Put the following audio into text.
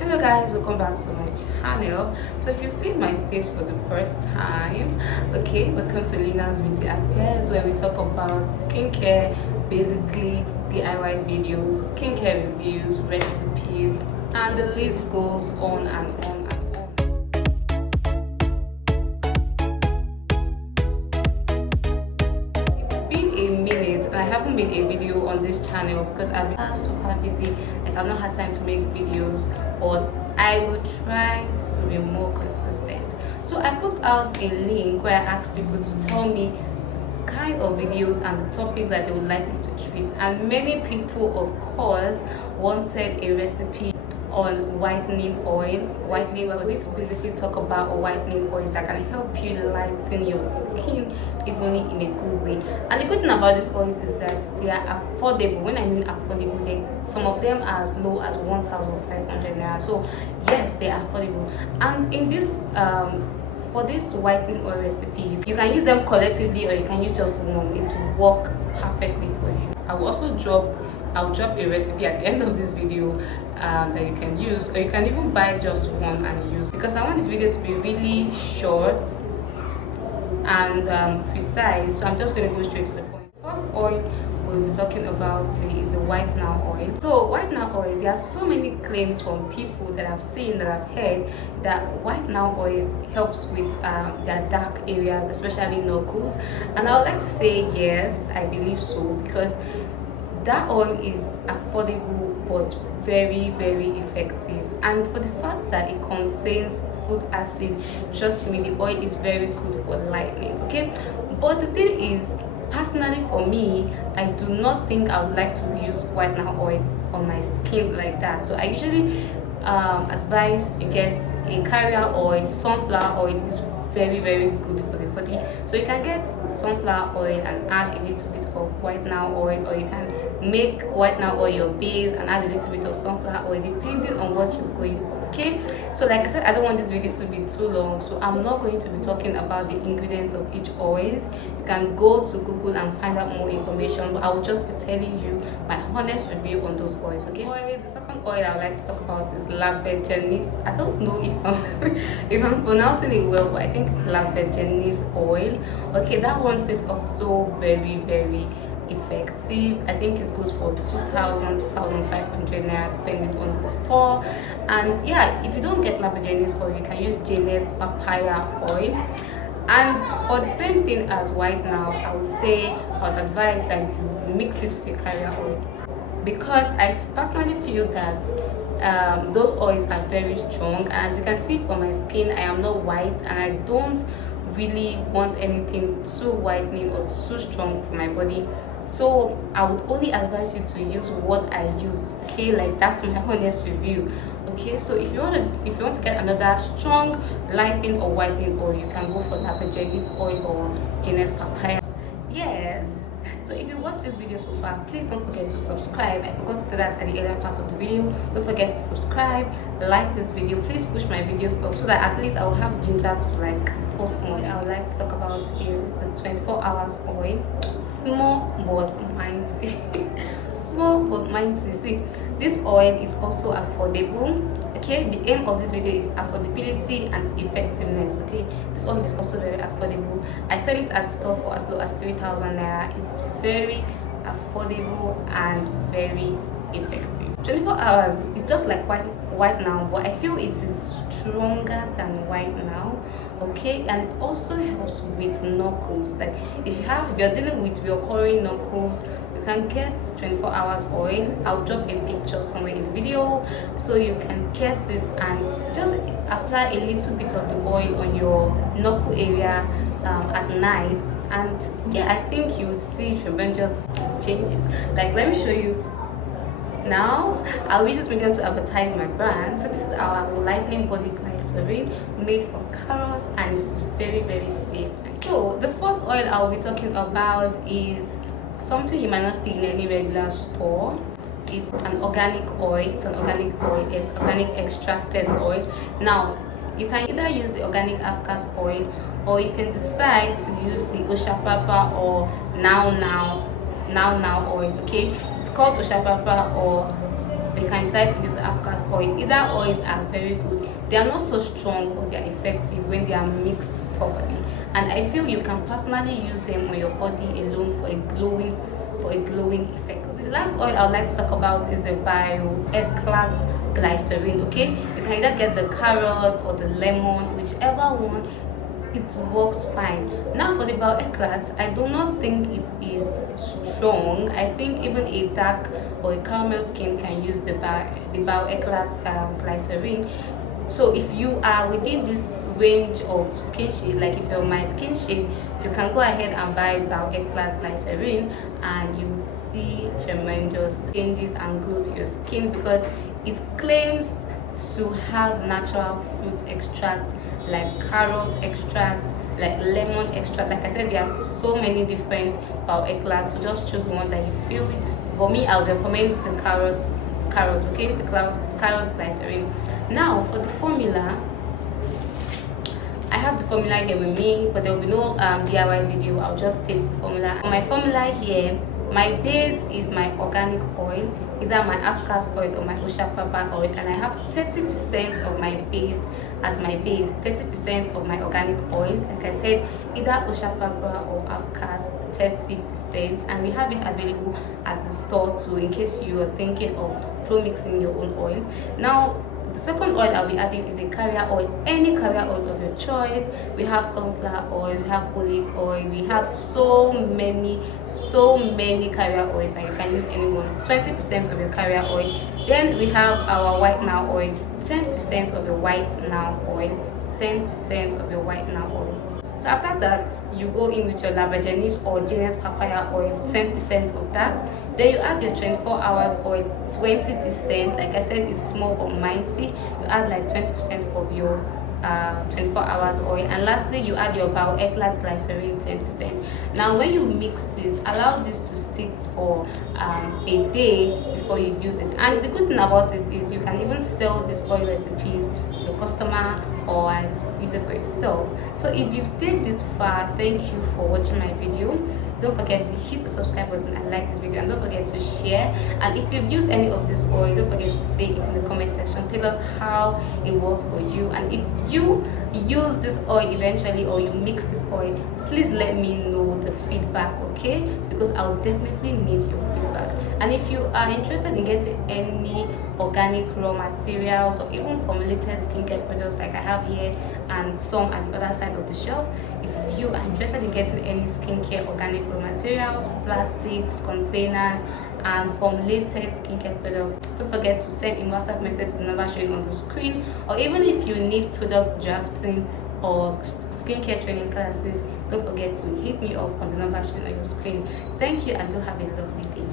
Hello guys, welcome back to my channel. So if you've seen my face for the first time, okay, welcome to Lina's Beauty Affairs, where we talk about skincare, basically DIY videos, skincare reviews, recipes, and the list goes on and on and on. It's been a minute and I haven't made a video on this channel because I've been super busy. Like, I've not had time to make videos, or I will try to be more consistent. So I put out a link where I asked people to tell me kind of videos and the topics that they would like me to treat, and many people of course wanted a recipe on whitening oil. Whitening, we're going to basically talk about whitening oils that can help you lighten your skin, evenly in a good way. And the good thing about these oils is that they are affordable. When I mean affordable, some of them are as low as 1,500 naira. So yes, they are affordable. And in this for this whitening oil recipe, you can use them collectively or you can use just one. It will work perfectly for you. I'll drop a recipe at the end of this video that you can use, or you can even buy just one and use, because I want this video to be really short and precise. So I'm just going to go straight to the point. First oil we'll be talking about today is the whitening oil. So whitening oil, there are so many claims from people that I've seen, that I've heard, that whitening oil helps with their dark areas, especially knuckles. And I would like to say yes, I believe so, because that oil is affordable but very effective. And for the fact that it contains food acid, trust me, the oil is very good for lightening. Okay, but the thing is, personally for me, I do not think I would like to use whitening oil on my skin like that. So I usually advise you get a carrier oil. Sunflower oil is very good for the body. So you can get sunflower oil and add a little bit of whitening oil, or you can make whitening oil your base and add a little bit of sunflower oil, depending on what you're going for. Okay, so like I said, I don't want this video to be too long, so I'm not going to be talking about the ingredients of each oils. You can go to Google and find out more information, but I will just be telling you my honest review on those oils. Okay, the second oil I would like to talk about is labergenis. I don't know if I'm pronouncing it well, but I think it's labergenis oil. Okay, that one is also very effective. I think it goes for 2,000 2,500 naira depending on the store. And yeah, if you don't get labergenis oil, you can use Janet's papaya oil. And for the same thing as white now, I would say, I would advise that you mix it with a carrier oil, because I personally feel that those oils are very strong. And as you can see from my skin, I am not white, and I don't really want anything too whitening or too strong for my body. So I would only advise you to use what I use. Okay, like that's my honest review. Okay, so if you want to get another strong lightening or whitening oil, you can go for labergenis oil or Janet papaya. Yes. So if you watched this video so far, please don't forget to subscribe. I forgot to say that at the earlier part of the video. Don't forget to subscribe, like this video. Please push my videos up so that at least I will have ginger to like post more. I would like to talk about is the 24 hours oil. Small but mighty. Small but mighty. See, this oil is also affordable. Okay, the aim of this video is affordability and effectiveness. Okay, this oil is also very affordable. I sell it at store for as low as 3,000 naira. It's very affordable and very effective. 24 hours, it's just like white now, but I feel it is stronger than white now. Okay, and it also helps with knuckles. Like if you're dealing with recurring knuckles, you can get 24 hours oil. I'll drop a picture somewhere in the video so you can get it and just apply a little bit of the oil on your knuckle area at night, and yeah, I think you would see tremendous changes. Like, let me show you. Now I'll use this medium to advertise my brand. So this is our lightning body glycerin, made from carrots, and it is very safe. So the fourth oil I'll be talking about is something you might not see in any regular store. It's an organic oil. It's an organic oil. It's organic extracted oil. Now you can either use the organic avocado oil, or you can decide to use the oshapapa or now oil. Okay, it's called oshapapa or or you can decide to use avocado oil. Either oils are very good. They are not so strong, but they are effective when they are mixed properly. And I feel you can personally use them on your body alone for a glowing effect. So the last oil I would like to talk about is the bio glycerin. Okay, you can either get the carrot or the lemon, whichever one, it works fine. Now for the bio I do not think it is strong. I think even a dark or a caramel skin can use the bio glycerin. So if you are within this range of skin shade, like if you're my skin shade, you can go ahead and buy bio glycerin, and you will see tremendous changes and glow to your skin, because it claims to have natural fruit extract, like carrot extract, like lemon extract. Like I said, there are so many different bio so just choose one that you feel. For me, I would recommend the carrot, okay, the carrot glycerin. Now for the formula, I have the formula here with me, but there will be no DIY video. I'll just taste the formula. My formula here, my base is my organic oil, either my avocado oil or my oshapapa oil, and I have 30% of my base as my base, 30% of my organic oils. Like I said, either oshapapa or avocado, 30%, and we have it available at the store too, in case you are thinking of pro-mixing your own oil. Now the second oil I'll be adding is a carrier oil, any carrier oil of your choice. We have sunflower oil, we have olive oil, we have so many carrier oils, and you can use any one. 20% of your carrier oil. Then we have our white now oil, 10% of your white now oil, 10% of your white now oil. So after that, you go in with your labajanese or Janet papaya oil, 10% of that. Then you add your 24 hours oil, 20%. Like I said, it's small but mighty. You add like 20% of your 24 hours oil. And lastly, you add your bio glycerin, 10%. Now when you mix this, allow this to sit for a day before you use it. And the good thing about it is you can even sell these oil recipes to a customer or to use it for yourself. So if you've stayed this far, thank you for watching my video. Don't forget to hit the subscribe button and like this video, and don't forget to share. And if you've used any of this oil, don't forget to say it in the comment section. Tell us how it works for you, and if you use this oil eventually or you mix this oil, please let me know the feedback, okay? Because I'll definitely need your feedback. And if you are interested in getting any organic raw materials or even formulated skincare products like I have here and some at the other side of the shelf, if you are interested in getting any skincare organic raw materials, plastics, containers, and formulated skincare products, don't forget to send a WhatsApp message to the number showing on the screen. Or even if you need product drafting or skincare training classes, don't forget to hit me up on the number showing on your screen. Thank you, and do have a lovely day.